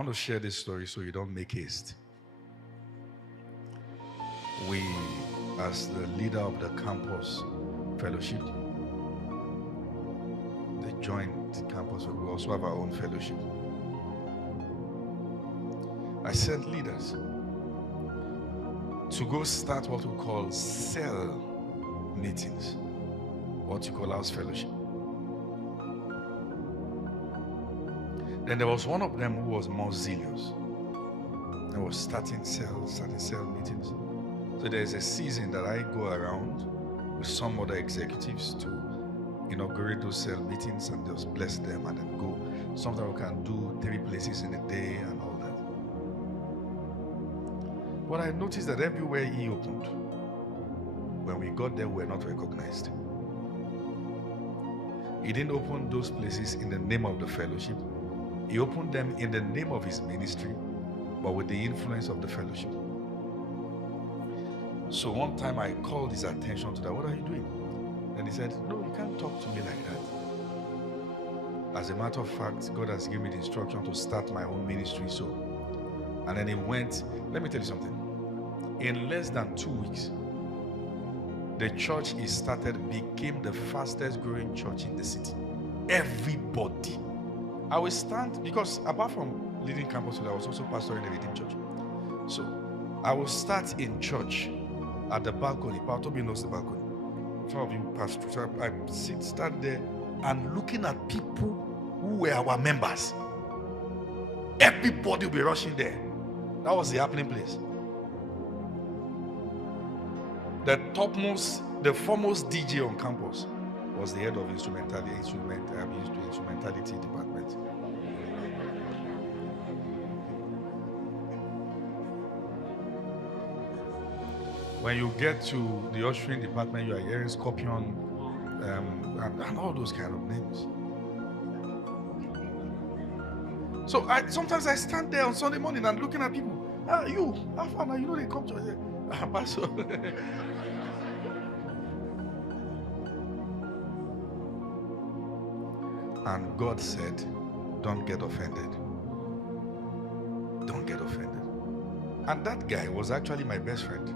I want to share this story so you don't make haste. We, as the leader of the campus fellowship, the joint campus, we also have our own fellowship. I sent leaders to go start what we call cell meetings, what you call house fellowship. Then there was one of them who was more zealous. I was starting cell meetings. So there's a season that I go around with some other executives to inaugurate those cell meetings and just bless them and then go. Sometimes we can do 3 places in a day and all that. But I noticed that everywhere he opened, when we got there, we were not recognized. He didn't open those places in the name of the fellowship. He opened them in the name of his ministry, but with the influence of the fellowship. So one time I called his attention to that. What are you doing? And he said, no, you can't talk to me like that. As a matter of fact, God has given me the instruction to start my own ministry. So, and then he went. Let me tell you something. In less than 2 weeks, the church he started became the fastest growing church in the city. Everybody. I will stand, because apart from leading campus, I was also pastor in the Redeemed Church. So I will start in church at the balcony. Pastor Toby knows the balcony. Some of you passed through. So I stand there and looking at people who were our members. Everybody will be rushing there. That was the happening place. The foremost DJ on campus was the head of instrumentality department. When you get to the ushering department, you are hearing Scorpion and all those kind of names. So sometimes I stand there on Sunday morning and looking at people. You, Afana, you know they come to us. Pastor. And God said, don't get offended. Don't get offended. And that guy was actually my best friend.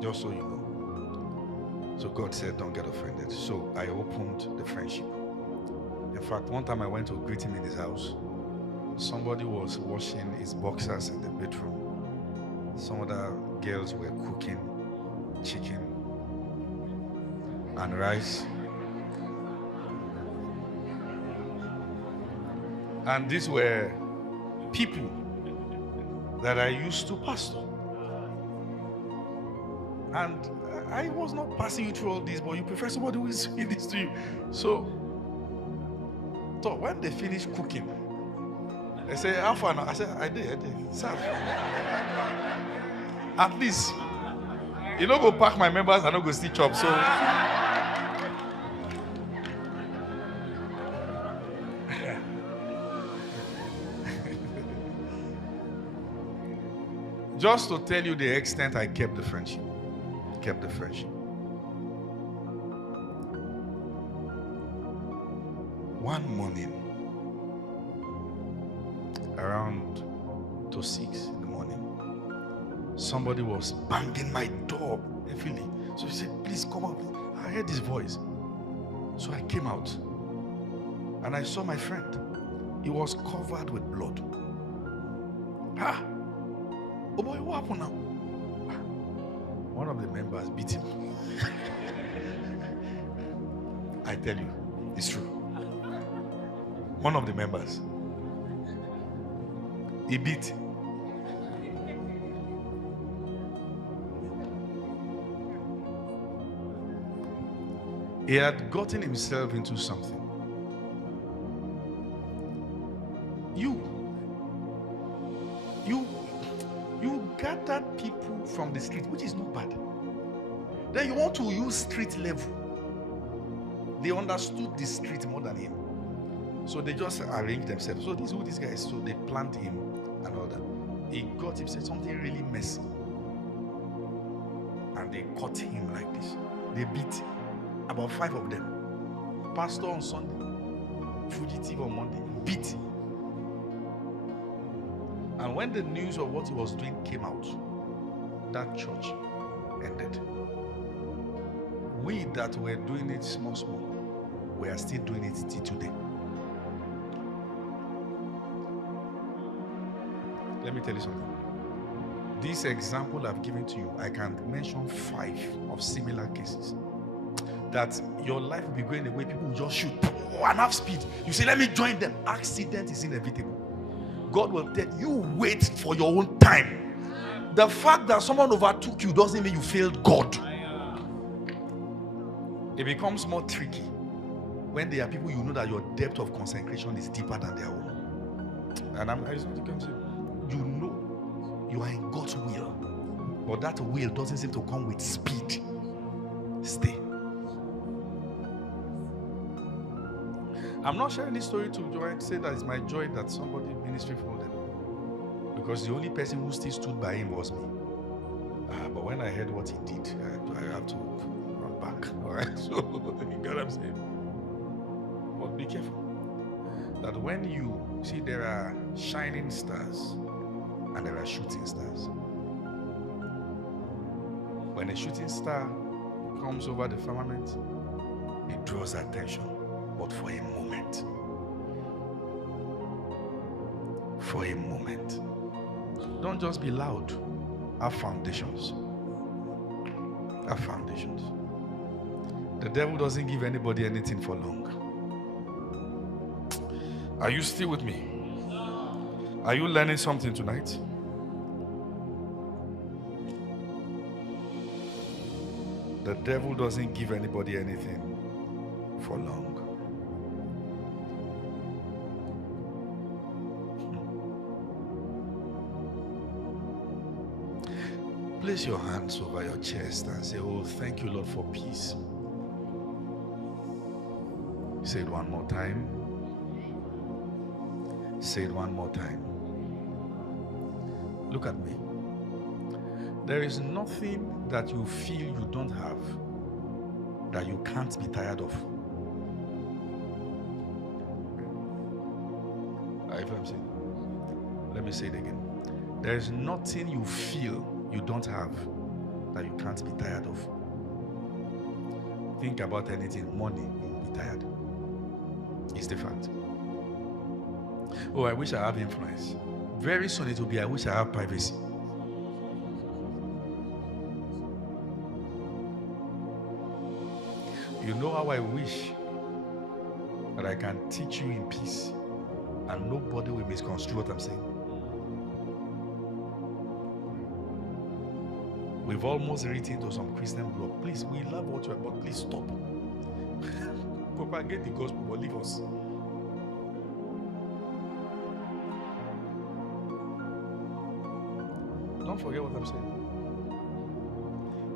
Just so you know. So God said, don't get offended. So I opened the friendship. In fact, one time I went to greet him in his house. Somebody was washing his boxers in the bedroom. Some other girls were cooking chicken and rice. And these were people that I used to pastor. And I was not passing you through all this, but you prefer somebody who is in this to you. So when they finished cooking, they say, how far now? I said, I did. Serve. At least, you don't go pack my members, I don't go stitch up. So just to tell you the extent I kept the friendship. One morning, around 6 in the morning, somebody was banging my door heavily. So he said, please come out. I heard his voice. So I came out and I saw my friend. He was covered with blood. Oh boy, what happened now? One of the members beat him. I tell you, it's true. One of the members, he beat. He had gotten himself into something. You gathered people from the street, which is not bad. Then you want to use street level. They understood the street more than him. So they just arranged themselves. So this is who this guy is. So they planned him and all that. He got him, said something really messy. And they caught him like this. They beat about 5 of them. Pastor on Sunday, fugitive on Monday, beat. And when the news of what he was doing came out, that church ended. We that were doing it small, we are still doing it till today. Let me tell you something. This example I've given to you, I can mention 5 of similar cases. That your life will be going away, people will just shoot and have speed. You say, let me join them. Accident is inevitable. God will tell you, wait for your own time. The fact that someone overtook you doesn't mean you failed God. It becomes more tricky when there are people you know that your depth of consecration is deeper than their own. And I just want to come to you know you are in God's will, but that will doesn't seem to come with speed. Stay. I'm not sharing this story to say that it's my joy that somebody ministry folded, because the only person who still stood by him was me. But when I heard what he did, I have to run back. All right, so you get what I'm saying. But be careful that when you see there are shining stars and there are shooting stars. When a shooting star comes over the firmament, it draws attention, but for a moment. For a moment. Don't just be loud. Have foundations. Have foundations. The devil doesn't give anybody anything for long. Are you still with me? Are you learning something tonight? The devil doesn't give anybody anything for long. Place your hands over your chest and say, oh, thank you, Lord, for peace. Say it one more time. Say it one more time. Look at me. There is nothing that you feel you don't have that you can't be tired of. I'm saying. Let me say it again. There is nothing you feel you don't have that you can't be tired of. Think about anything. Money, you will be tired. It's the fact. Oh, I wish I have influence. Very soon it will be, I wish I have privacy. You know how I wish that I can teach you in peace and nobody will misconstrue what I'm saying. We've almost written into some Christian blog. Please, we love what you are, but please stop. Propagate the gospel, but leave us. Don't forget what I'm saying.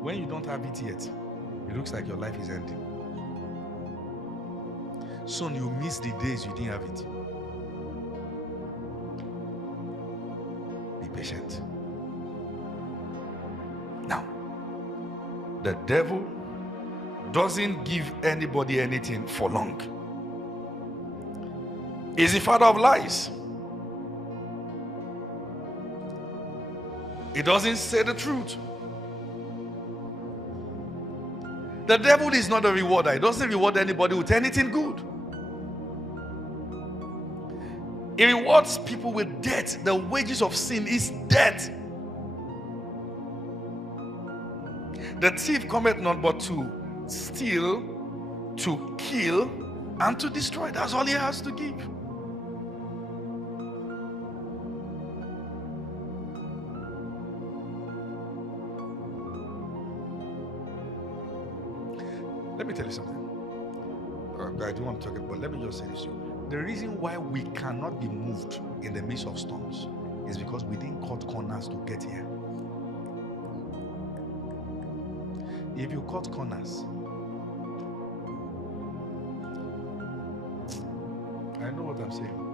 When you don't have it yet, it looks like your life is ending. Soon you miss the days you didn't have it. Be patient. Now, the devil doesn't give anybody anything for long. He's the father of lies. He doesn't say the truth. The devil is not a rewarder. He doesn't reward anybody with anything good. He rewards people with death. The wages of sin is death. The thief cometh not but to steal, to kill, and to destroy. That's all he has to give. Let me tell you something. I don't want to talk about, but let me just say this to you. The reason why we cannot be moved in the midst of storms is because we didn't cut corners to get here. If you cut corners, I know what I'm saying.